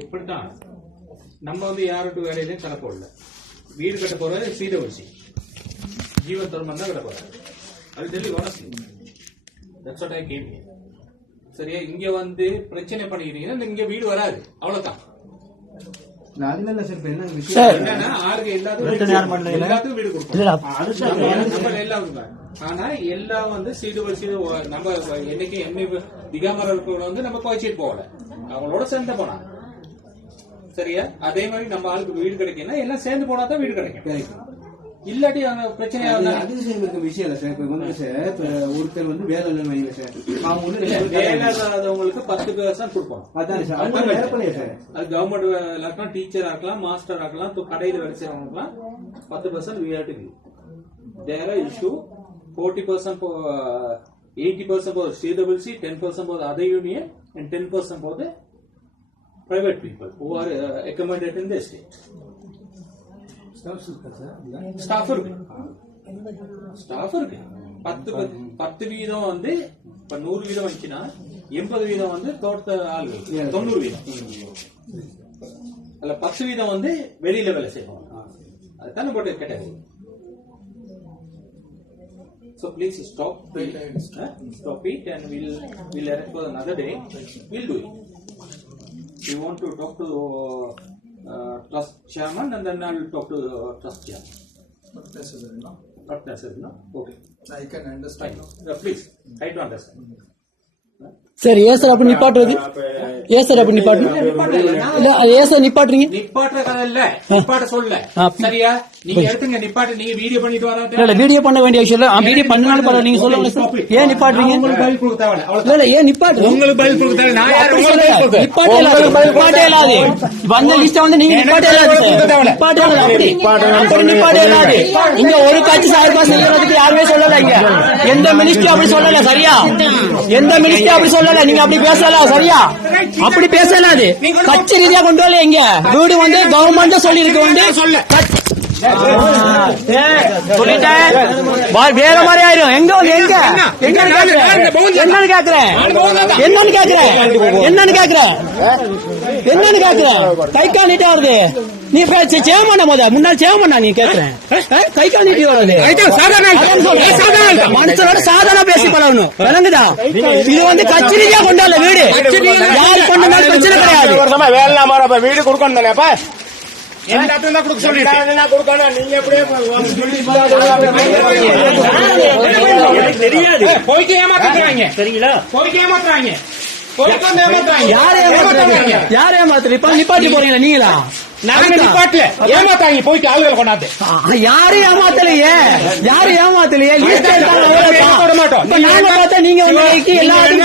இப்படித்தான் நம்ம வந்து யாருக்கு வேலையிலையும் தர போடல. வீடு கட்ட போறது சீதை வச்சு ஜீவன் தர்மம் தான் கட்ட போறாரு. அது சொல்லி வனசி சரியா. இங்க வந்து பிரச்சனை பண்ணிக்கிறீங்கன்னா இங்க வீடு வராது, அவ்வளவுதான். ஆளுக்கு எல்லாத்துக்கும் வீடு கொடுப்போம். ஆனா எல்லாம் வந்து சீடு நம்ம என்னைக்கு எம்ஏ திகாமரம் இருக்கிறவங்க வந்து நம்ம குறைச்சிட்டு போகல, அவங்களோட சேர்ந்து போனா சரியா. அதே மாதிரி நம்ம ஆளுக்கு வீடு கிடைக்கும்னா எல்லாம் சேர்ந்து போனா தான் வீடு கிடைக்கும். இல்லாட்டி அவங்க பிரச்சனையா விஷயம் இல்ல சார். இப்ப வந்து சார் ஒருத்தர் வந்து வேலை இல்லைன்னு வைங்க சார், அவங்க வந்து வேலை இல்லாதவங்களுக்கு 10% கொடுப்போம். அதான் சார், அது கவர்மெண்ட் இருக்கலாம், டீச்சரா இருக்கலாம், மாஸ்டர் ஆக்கலாம், கடையில வேலை செய்யறவங்களுக்குலாம் 10% விஆர்டி. There are issue 40% for 80% for CWC, 10% for the other union, and 10% for the private people who are accommodated in the state. Staff இருக்கு 10% வந்து இப்ப 100% வந்துச்சுன்னா 80% வந்து தோட்ட ஆளுகள், 90% அல்ல 10% வந்து வெளியில வேலை செய்வாங்க. அதுதானே போட்டு category. So please stop it and we'll arrange for another day. We'll do it. We want to talk to trust chairman and then I will talk to trust chairman. Not necessary, no? Okay. I can understand. Please, try to understand. சரி, ஏன் sir அப்படி நிப்பாட்டுறது? ஏன் sir அப்படி நிப்பாட்டுறீங்க? இல்ல அது ஏன் sir நிப்பாட்டுறீங்க? நிப்பாட்டுற கதை இல்ல, நிப்பாட்ட சொல்ல சரியா. நீங்க எடுத்துங்க நிப்பாட்டு, நீங்க வீடியோ பண்ணிட்டு வராங்க. இல்ல வீடியோ பண்ண வேண்டிய விஷயம் இல்ல, வீடியோ பண்ணனால பரவாயில்ல, நீங்க சொல்லுங்க சார். ஏன் நிப்பாட்டுறீங்க? உங்களுக்கு பதில் கொடுக்க தேவை இல்ல இல்ல, ஏன் நிப்பாட்டுறீங்க? உங்களுக்கு பதில் கொடுக்க தேவை. நான் யாரு நிப்பாட்டே இல்லாது வந்த லிஸ்ட வந்து நீங்க நிப்பாட்டே இல்லாது அப்படி நிப்பாட்டே இல்லாது. இங்க ஒரு கட்சி சார்பா செய்யறதுக்கு யாருமே சொல்லல. இங்க எந்த மினிஸ்டரும் அப்படி சொல்லல சரியா. எந்த மினிஸ்டரும் அப்படி சொல்லல. நீங்க அப்படி பேசலாம் சரியா, அப்படி பேசலாது. கட்சி ரீதியா கொண்டு வரல. இங்க வீடு வந்து கவர்மெண்ட் சொல்லி இருக்கு வந்து சொல்லிட்டேன். வேற மாதிரி ஆயிரும். எங்க வந்து என்னன்னு கேக்குறேன் கை கால் நீட்டே வருது. நீ சேவமண்ணா முன்னாள் சேவமண்ணா நீ கேக்குறேன் கை கால் நீட்டி வருது. மனுஷனோட சாதாரண பேசி பழகணும், விளங்குதா? இது வந்து கட்சி ரீதியா கொண்டு வரல. வீடு யாரு கொண்டு வந்தாலும் பிரச்சனை கிடையாது. வீடு கொடுக்கணும் தானே தெரியாது. போய்க்கு ஏமாத்துறாங்க சரிங்களா, போய்க்கு ஏமாத்துறாங்க. யார் ஏமாத்துற? இப்ப நிப்பாட்டி போறீங்களா நீங்களா? நாங்க நிப்பாட்டல, ஏமாத்தாங்க போயிட்டு ஆளுகளை கொண்டாந்து. யாரும் ஏமாத்தலையே, நாங்க பார்த்தா நீங்க வந்து எல்லாரும்